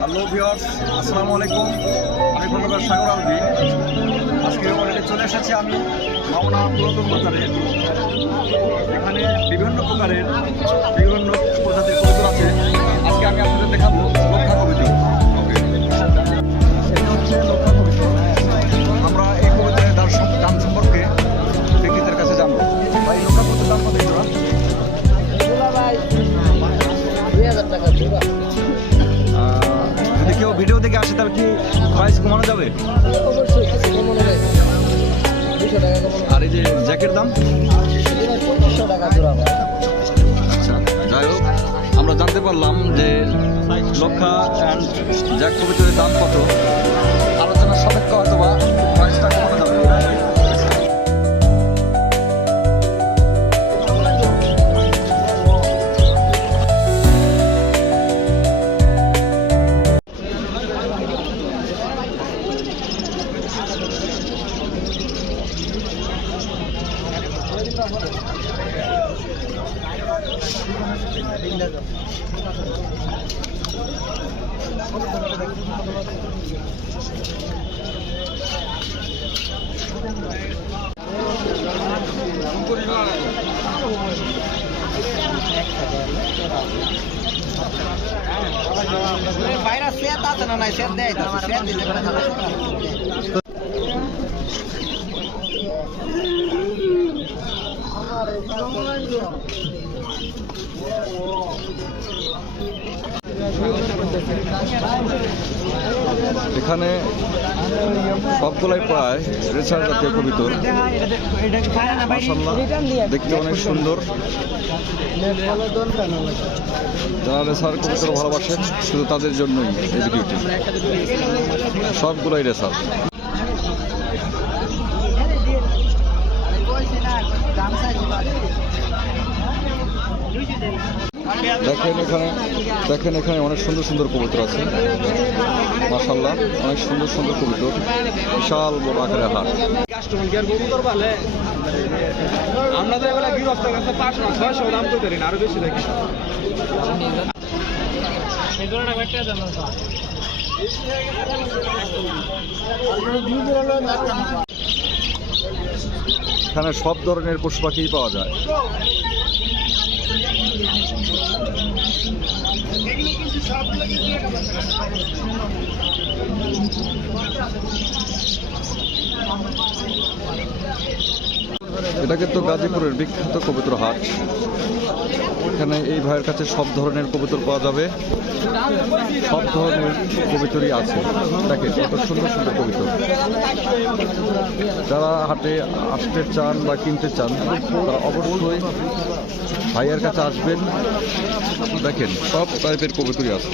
Hello viewers আসসালামু আলাইকুম আমি খন্দকার সাগর আলবি আজকে অলরেডি চলে এসেছি আমি মামনা পুরাতন বাজারে। এখানে বিভিন্ন প্রকারের বিভিন্ন প্রজাতির কেউ ভিডিও দেখে আসে তাহলে কি প্রাইস কমানো যাবে? আর এই যে জ্যাকেট দাম? আচ্ছা যাই হোক আমরা জানতে পারলাম যে লক্ষা অ্যান্ড জ্যাক কবিতরের দাম কত। আলোচনা সাপেক্ষ অথবা প্রাইসটা বাইরে সেত আছে না নাই সেত দেয় খাবে এখানে সবগুলাই প্রায় রেসার জাতীয় কবিতর। মাসাল্লাহ দেখতে অনেক সুন্দর। যারা রেসার কবিতর ভালোবাসেন শুধু তাদের জন্যই এই ভিডিওটি। সবগুলাই রেসার দেখেন এখানে দেখেন এখানে অনেক সুন্দর সুন্দর কবুতর আছে। মাসাল্লাহ অনেক সুন্দর সুন্দর কবুতর। বিশাল বড় আকারের হাট কাস্টমার কেয়ার কবুতর পালে? আমরা তো এগুলা গৃহস্থের কাছে পাঁচশো ছয়শো দাম করতে পারি না আরও বেশি দেখি। এখানে সব ধরনের পশু পাখিই পাওয়া যায়। এটা কিন্তু গাজীপুরের বিখ্যাত কবিতর হাট। এখানে এই ভাইয়ের কাছে সব ধরনের কবুতর পাওয়া যাবে। সব ধরনের কবিতরই আছে। দেখেন, কত সুন্দর সুন্দর কবিতর। যারা হাটে আসতে চান বা কিনতে চান, তারা অবশ্যই ভাইয়ের কাছে আসবেন। দেখেন, সব টাইপের কবিতরই আছে।